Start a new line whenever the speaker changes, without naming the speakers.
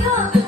야